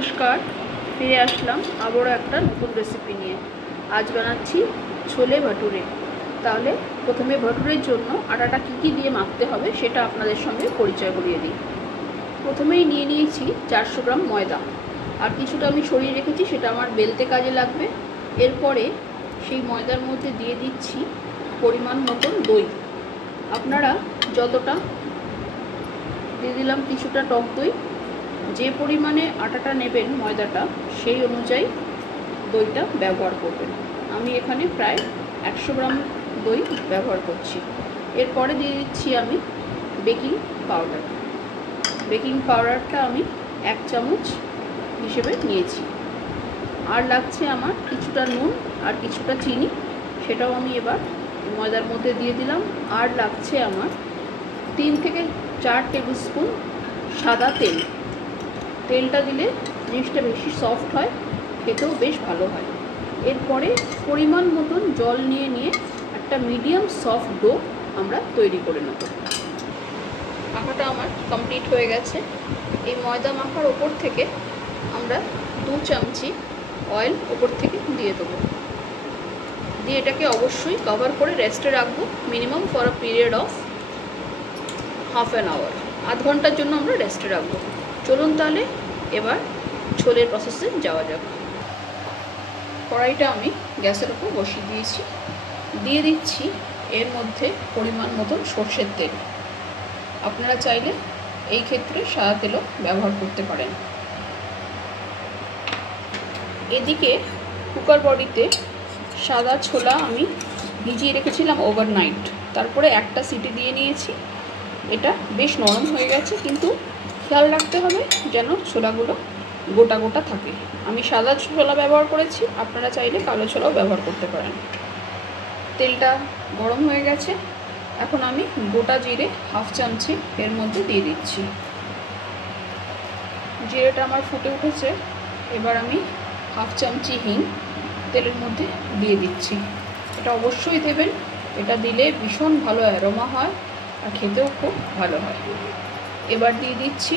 নমস্কার, ফিরে আসলাম আবারও একটা নতুন রেসিপি নিয়ে। আজ বানাচ্ছি ছোলে ভাটুরে। তাহলে প্রথমে ভাটুরের জন্য আটাটা কী দিয়ে মাখতে হবে সেটা আপনাদের সঙ্গে পরিচয় করিয়ে দিই। প্রথমেই নিয়ে নিয়েছি 400 গ্রাম ময়দা, আর কিছুটা আমি সরিয়ে রেখেছি, সেটা আমার বেলতে কাজে লাগবে। এরপরে সেই ময়দার মধ্যে দিয়ে দিচ্ছি পরিমাণ মতন দই। আপনারা যতটা দিয়ে দিলাম কিছুটা টক দই, যে পরিমাণে আটাটা নেবেন ময়দাটা সেই অনুযায়ী দইটা ব্যবহার করবেন। আমি এখানে প্রায় 100 গ্রাম দই ব্যবহার করছি। এরপরে দিয়ে দিচ্ছি আমি বেকিং পাউডার। বেকিং পাউডারটা আমি 1 চামচ হিসেবে নিয়েছি। আর লাগছে আমার কিছুটা নুন আর কিছুটা চিনি, সেটাও আমি এবার ময়দার মধ্যে দিয়ে দিলাম। আর লাগছে আমার 3 থেকে 4 টেবিল স্পুন সাদা তেল। তেলটা দিলে জিনিসটা বেশি সফট হয়, খেতেও বেশ ভালো হয়। এরপরে পরিমাণ মতন জল নিয়ে একটা মিডিয়াম সফট ডো আমরা তৈরি করে নেব। মাখাটা আমার কমপ্লিট হয়ে গেছে। এই ময়দা মাখার ওপর থেকে আমরা 2 চামচি অয়েল ওপর থেকে দিয়ে দেবো। দিয়ে এটাকে অবশ্যই কভার করে রেস্টে রাখবো, minimum for a period of half an hour. আধ ঘন্টার জন্য আমরা রেস্টে রাখবো। চলুন তাহলে এবার ছোলের প্রসেসে যাওয়া যাক। কড়াইটা আমি গ্যাসের উপর বসিয়ে দিয়েছি। দিয়ে দিচ্ছি এর মধ্যে পরিমাণ মতন সর্ষের তেল। আপনারা চাইলে এই ক্ষেত্রে সাদা তেলও ব্যবহার করতে পারেন। এদিকে কুকার বডিতে সাদা ছোলা আমি ভিজিয়ে রেখেছিলাম ওভারনাইট, তারপরে একটা সিটি দিয়ে নিয়েছি। এটা বেশ নরম হয়ে গেছে, কিন্তু খেয়াল রাখতে হবে যেন ছোলাগুলো গোটা গোটা থাকে। আমি সাদা ছোলা ব্যবহার করেছি, আপনারা চাইলে কালো ছোলাও ব্যবহার করতে পারেন। তেলটা গরম হয়ে গেছে, এখন আমি গোটা জিরে 1/2 চামচি এর মধ্যে দিয়ে দিচ্ছি। জিরেটা আমার ফুটে উঠেছে, এবার আমি 1/2 চামচি হিং তেলের মধ্যে দিয়ে দিচ্ছি। এটা অবশ্যই দেবেন, এটা দিলে ভীষণ ভালো অ্যারোমা হয় আর খেতেও খুব ভালো হয়। এবার দিয়ে দিচ্ছি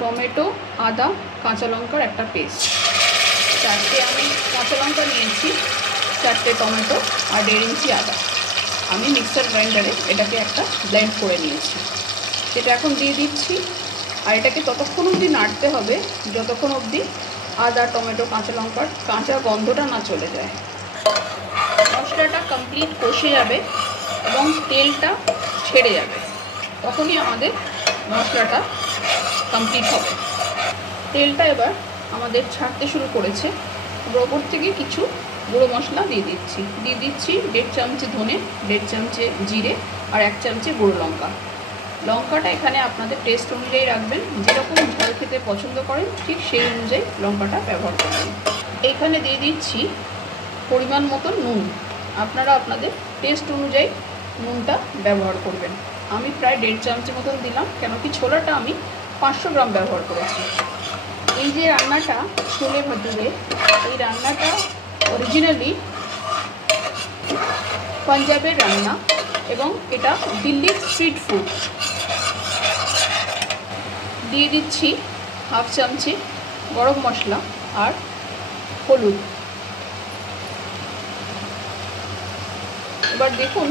টমেটো, আদা, কাঁচা লঙ্কার একটা পেস্ট। 4টে আমি কাঁচা লঙ্কা নিয়েছি, 4টে টমেটো আর 1.5 ইঞ্চি আদা। আমি মিক্সার গ্রাইন্ডারে এটাকে একটা ব্লেন্ড করে নিয়েছি, সেটা এখন দিয়ে দিচ্ছি। আর এটাকে ততক্ষণ অবধি নাড়তে হবে যতক্ষণ অবধি আদা, টমেটো, কাঁচা লঙ্কার কাঁচা গন্ধটা না চলে যায়। মশলাটা কমপ্লিট কষে যাবে এবং তেলটা ছেড়ে যাবে, তখনই আমাদের মশলাটা কমপ্লিট হবে। তেলটা এবার আমাদের ছাড়তে শুরু করেছে। ওপর থেকে কিছু গুঁড়ো মশলা দিয়ে দিচ্ছি। 1.5 চামচি ধনে, 1.5 চামচি জিরে আর 1 চামচি গুঁড়ো লঙ্কা। লঙ্কাটা এখানে আপনাদের টেস্ট অনুযায়ী রাখবেন, যেরকম ঝাল খেতে পছন্দ করেন ঠিক সেই অনুযায়ী লঙ্কাটা ব্যবহার করবেন। এইখানে দিয়ে দিচ্ছি পরিমাণ মতো নুন। আপনারা আপনাদের টেস্ট অনুযায়ী নুনটা ব্যবহার করবেন। আমি প্রায় 1.5 চামচি মতন দিলাম, কেন কি ছোলাটা আমি 500 গ্রাম ব্যবহার করেছি। এই যে রান্নাটা ছোলে ভাটুরে, এই রান্নাটা অরিজিনালি পাঞ্জাবের রান্না এবং এটা দিল্লির স্ট্রিট ফুড। দিয়ে দিচ্ছি 1/2 চামচি গরম মশলা আর হলুদ। এবার দেখুন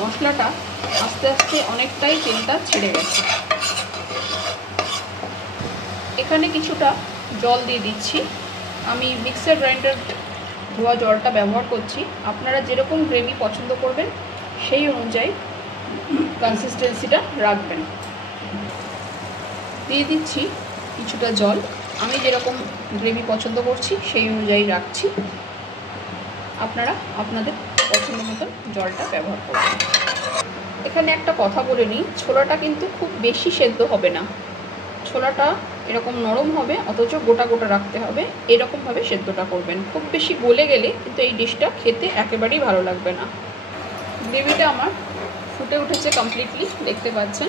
মশলাটা আস্তে আস্তে অনেকটাই তেলটা ছেড়ে গেছে। এখানে কিছুটা জল দিয়ে দিচ্ছি। আমি মিক্সার গ্রাইন্ডার ধোয়া জলটা ব্যবহার করছি। আপনারা যেরকম গ্রেভি পছন্দ করবেন সেই অনুযায়ী কনসিস্টেন্সিটা রাখবেন। দিয়ে দিচ্ছি কিছুটা জল। আমি যেরকম গ্রেভি পছন্দ করছি সেই অনুযায়ী রাখছি। আপনারা আপনাদের পছন্দ মতন জলটা ব্যবহার করবেন। এখানে একটা কথা বলে নিই, ছোলাটা কিন্তু খুব বেশি সেদ্ধ হবে না। ছোলাটা এরকম নরম হবে, অথচ গোটা গোটা রাখতে হবে। এরকমভাবে সেদ্ধটা করবেন। খুব বেশি গলে গেলে কিন্তু এই ডিশটা খেতে একেবারেই ভালো লাগবে না। গ্রেভিটা আমার ফুটে উঠেছে কমপ্লিটলি, দেখতে পাচ্ছেন।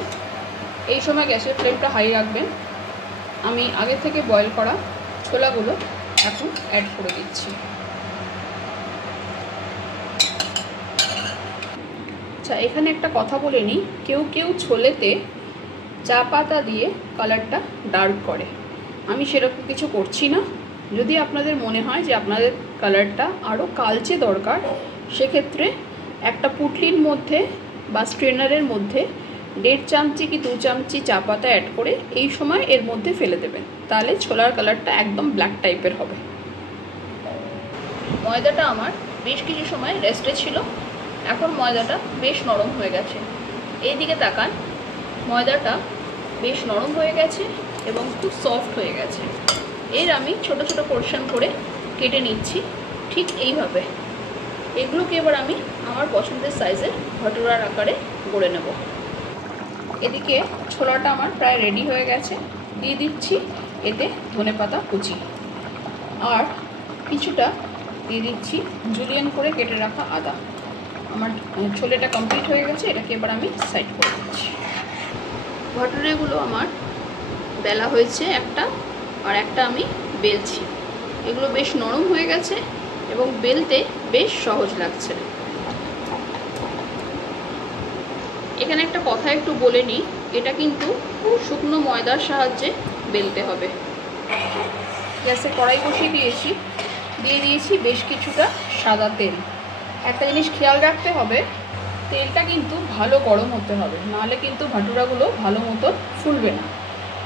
এই সময় গ্যাসের ফ্লেমটা হাই রাখবেন। আমি আগে থেকে বয়েল করা ছোলাগুলো এখন অ্যাড করে দিচ্ছি। আচ্ছা, এখানে একটা কথা বলে নিই, কেউ ছোলেতে চা পাতা দিয়ে কালারটা ডার্ক করে। আমি সেরকম কিছু করছি না। যদি আপনাদের মনে হয় যে আপনাদের কালারটা আরও কালচে দরকার, সেক্ষেত্রে একটা পুটলির মধ্যে বা স্ট্রেনারের মধ্যে 1.5 চামচি কি 2 চামচি চা পাতা অ্যাড করে এই সময় এর মধ্যে ফেলে দেবেন, তাহলে ছোলার কালারটা একদম ব্ল্যাক টাইপের হবে। ময়দাটা আমার বেশ কিছু সময় রেস্টে ছিল, এখন ময়দাটা বেশ নরম হয়ে গেছে। এই দিকে তাকান, ময়দাটা বেশ নরম হয়ে গেছে এবং খুব সফট হয়ে গেছে। এর আমি ছোট ছোট পোর্শন করে কেটে নিচ্ছি ঠিক এইভাবে। এগুলোকে এবার আমি আমার পছন্দের সাইজের ভটুরার আকারে গড়ে নেব। এদিকে ছোলাটা আমার প্রায় রেডি হয়ে গেছে। দিয়ে দিচ্ছি এতে ধনেপাতা কুচি, আর কিছুটা দিয়ে দিচ্ছি জুলিয়ান করে কেটে রাখা আদা। আমার ছোলেটা কমপ্লিট হয়ে গেছে, এটাকে এবার আমি সাইড করে দিচ্ছি। ভটুরেগুলো আমার বেলা হয়েছে একটা, আর একটা আমি বেলছি। এগুলো বেশ নরম হয়ে গেছে এবং বেলতে বেশ সহজ লাগছে। এখানে একটা কথা একটু বলে নিই, এটা কিন্তু শুকনো ময়দার সাহায্যে বেলতে হবে। গ্যাসে কড়াই বসিয়ে দিয়েছি, দিয়ে দিয়েছি বেশ কিছুটা সাদা তেল। একটা জিনিস খেয়াল রাখতে হবে, তেলটা কিন্তু ভালো গরম হতে হবে, নাহলে কিন্তু ভাটুরাগুলো ভালো মতন ফুলবে না।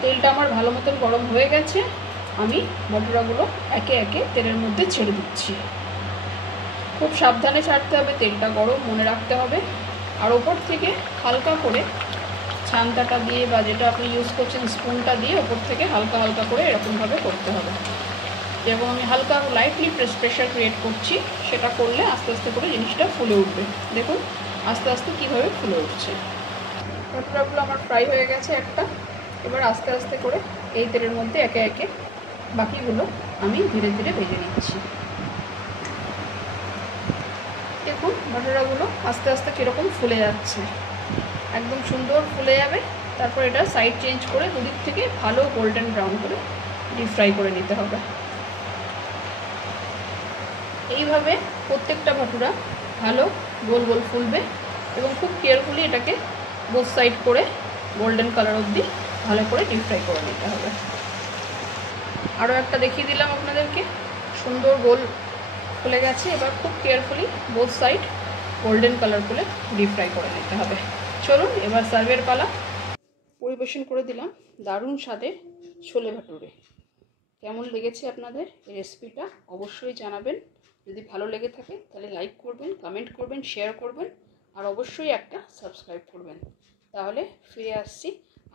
তেলটা আমার ভালো মতন গরম হয়ে গেছে, আমি ভাটুরাগুলো একে একে তেলের মধ্যে ছেড়ে দিচ্ছি। খুব সাবধানে ছাড়তে হবে, তেলটা গরম মনে রাখতে হবে। আর ওপর থেকে হালকা করে ছান্তাটা দিয়ে বা যেটা আপনি ইউজ করছেন স্পুনটা দিয়ে ওপর থেকে হালকা হালকা করে এরকমভাবে করতে হবে। যেমন আমি হালকা লাইটলি প্রেশার ক্রিয়েট করছি, সেটা করলে আস্তে আস্তে করে জিনিসটা ফুলে উঠবে। দেখুন আস্তে আস্তে কীভাবে ফুলে উঠছে। ভটুরাগুলো আমার ফ্রাই হয়ে গেছে একটা। এবার আস্তে আস্তে করে এই তেলের মধ্যে একে একে বাকিগুলো আমি ধীরে ধীরে ভেজে নিচ্ছি। দেখুন ভটুরাগুলো আস্তে আস্তে কীরকম ফুলে যাচ্ছে, একদম সুন্দর ফুলে যাবে। তারপর এটা সাইড চেঞ্জ করে দুদিক থেকে ভালো গোল্ডেন ব্রাউন করে ডিপ ফ্রাই করে নিতে হবে। এইভাবে প্রত্যেকটা ভটুরা ভালো গোল গোল ফুলবে এবং খুব কেয়ারফুলি এটাকে বোথ সাইড করে গোল্ডেন কালার অবধি ভালো করে ডিপ ফ্রাই করে নিতে হবে। আরও একটা দেখিয়ে দিলাম আপনাদেরকে, সুন্দর গোল ফুলে গেছে। এবার খুব carefully both side golden colour করে ডিপ ফ্রাই করে নিতে হবে। চলুন এবার সার্ভের পালা। পরিবেশন করে দিলাম দারুণ স্বাদের ছোলে ভাটুরে। কেমন লেগেছে আপনাদের এই রেসিপিটা অবশ্যই জানাবেন। যদি ভালো লেগে থাকে তাহলে লাইক করবেন, কমেন্ট করবেন, শেয়ার করবেন, আর অবশ্যই একটা সাবস্ক্রাইব করবেন। তাহলে ফিরে আসছি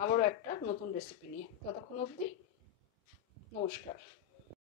আবারও একটা নতুন রেসিপি নিয়ে। ততক্ষণ অবধি নমস্কার।